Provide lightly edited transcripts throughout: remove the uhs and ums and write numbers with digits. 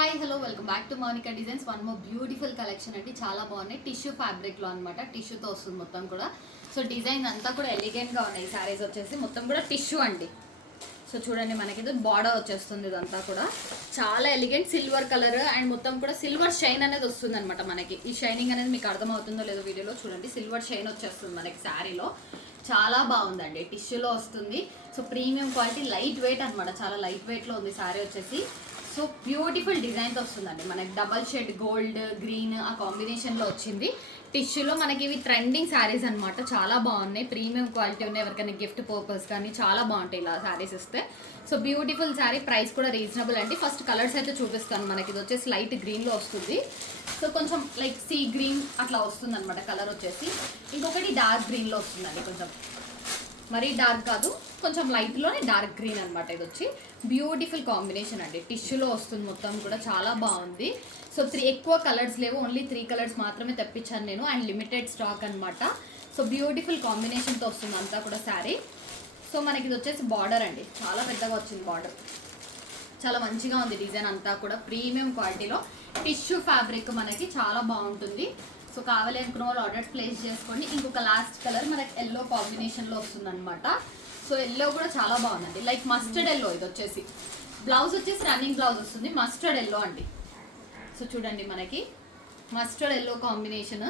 Hi hello welcome back to Mounika designs. One more beautiful collection అండి. చాలా బాగున్నాయి. Tissue ఫ్యాబ్రిక్లో అనమాట. టిష్యూతో వస్తుంది మొత్తం కూడా. సో డిజైన్ అంతా కూడా ఎలిగెంట్గా ఉన్నాయి. శారీస్ వచ్చేసి మొత్తం కూడా టిష్యూ అండి. సో చూడండి, మనకి ఇది బార్డర్ వచ్చేస్తుంది. ఇదంతా కూడా చాలా ఎలిగెంట్ సిల్వర్ కలర్ అండ్ మొత్తం కూడా సిల్వర్ షైన్ అనేది వస్తుంది అనమాట. మనకి ఈ షైనింగ్ అనేది మీకు అర్థమవుతుందో లేదో వీడియోలో చూడండి. సిల్వర్ షైన్ వచ్చేస్తుంది మనకి శారీలో. చాలా బాగుందండి. టిష్యూలో వస్తుంది. So premium quality, light weight అనమాట. చాలా లైట్ వెయిట్లో ఉంది శారీ వచ్చేసి. సో బ్యూటిఫుల్ డిజైన్తో వస్తుందండి. మనకి డబల్ షేడ్ గోల్డ్ గ్రీన్ ఆ కాంబినేషన్లో వచ్చింది. టిష్యూలో మనకి ఇవి ట్రెండింగ్ శారీస్ అనమాట. చాలా బాగున్నాయి. ప్రీమియం క్వాలిటీ ఉన్నాయి. ఎవరికైనా గిఫ్ట్ పర్పస్ కానీ చాలా బాగుంటాయి ఇలా శారీస్ ఇస్తే. సో బ్యూటిఫుల్ శారీ, ప్రైస్ కూడా రీజనబుల్ అండి. ఫస్ట్ కలర్స్ అయితే చూపిస్తాను. మనకి ఇది వచ్చేసి లైట్ గ్రీన్లో వస్తుంది. సో కొంచెం లైక్ సీ గ్రీన్ అట్లా వస్తుంది అనమాట కలర్ వచ్చేసి. ఇంకొకటి డార్క్ గ్రీన్లో వస్తుందండి. కొంచెం మరీ డార్క్ కాదు, కొంచెం లైట్లోనే డార్క్ గ్రీన్ అనమాట. ఇది వచ్చి బ్యూటిఫుల్ కాంబినేషన్ అండి. టిష్యూలో వస్తుంది మొత్తం కూడా. చాలా బాగుంది. సో ఎక్కువ కలర్స్ లేవు, ఓన్లీ 3 కలర్స్ మాత్రమే తెప్పించాను నేను. అండ్ లిమిటెడ్ స్టాక్ అనమాట. సో బ్యూటిఫుల్ కాంబినేషన్తో వస్తుంది అంతా కూడా శారీ. సో మనకి ఇది వచ్చేసి బార్డర్ అండి. చాలా పెద్దగా వచ్చింది బార్డర్. చాలా మంచిగా ఉంది డిజైన్ అంతా కూడా. ప్రీమియం క్వాలిటీలో టిష్యూ ఫ్యాబ్రిక్ మనకి చాలా బాగుంటుంది. సో కావాలి అనుకున్న వాళ్ళు ఆర్డర్స్ ప్లేస్ చేసుకోండి. ఇంకొక లాస్ట్ కలర్ మనకి ఎల్లో కాంబినేషన్లో వస్తుంది అనమాట. సో ఎల్లో కూడా చాలా బాగుందండి. Like mustard yellow. ఇది వచ్చేసి బ్లౌజ్ వచ్చేసి రన్నింగ్ బ్లౌజ్ వస్తుంది. మస్టర్డ్ ఎల్లో అండి. సో చూడండి, మనకి mustard yellow combination.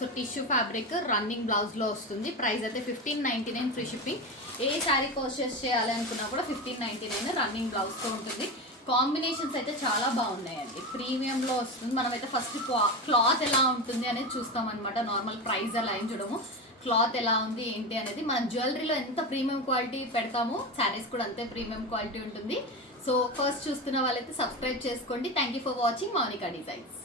So tissue fabric running బ్లౌజ్లో వస్తుంది. ప్రైస్ అయితే 1599 ఫ్రీ షిప్పింగ్. ఏ శారీ పర్చేస్ చేయాలి అనుకున్నా కూడా 1599 రన్నింగ్ బ్లౌజ్తో ఉంటుంది. కాంబినేషన్స్ అయితే చాలా బాగున్నాయండి. ప్రీమియంలో వస్తుంది. మనమైతే ఫస్ట్ క్లాత్ ఎలా ఉంటుంది అనేది చూస్తామన్నమాట. నార్మల్ ప్రైస్ అలా ఏం చూడము. క్లాత్ ఎలా ఉంది ఏంటి అనేది. మనం జ్యువెలరీలో ఎంత ప్రీమియం క్వాలిటీ పెడతామో శారీస్ కూడా అంతే ప్రీమియం క్వాలిటీ ఉంటుంది. సో ఫస్ట్ చూస్తున్న వాళ్ళైతే సబ్స్క్రైబ్ చేసుకోండి. Thank you for watching Mounika designs.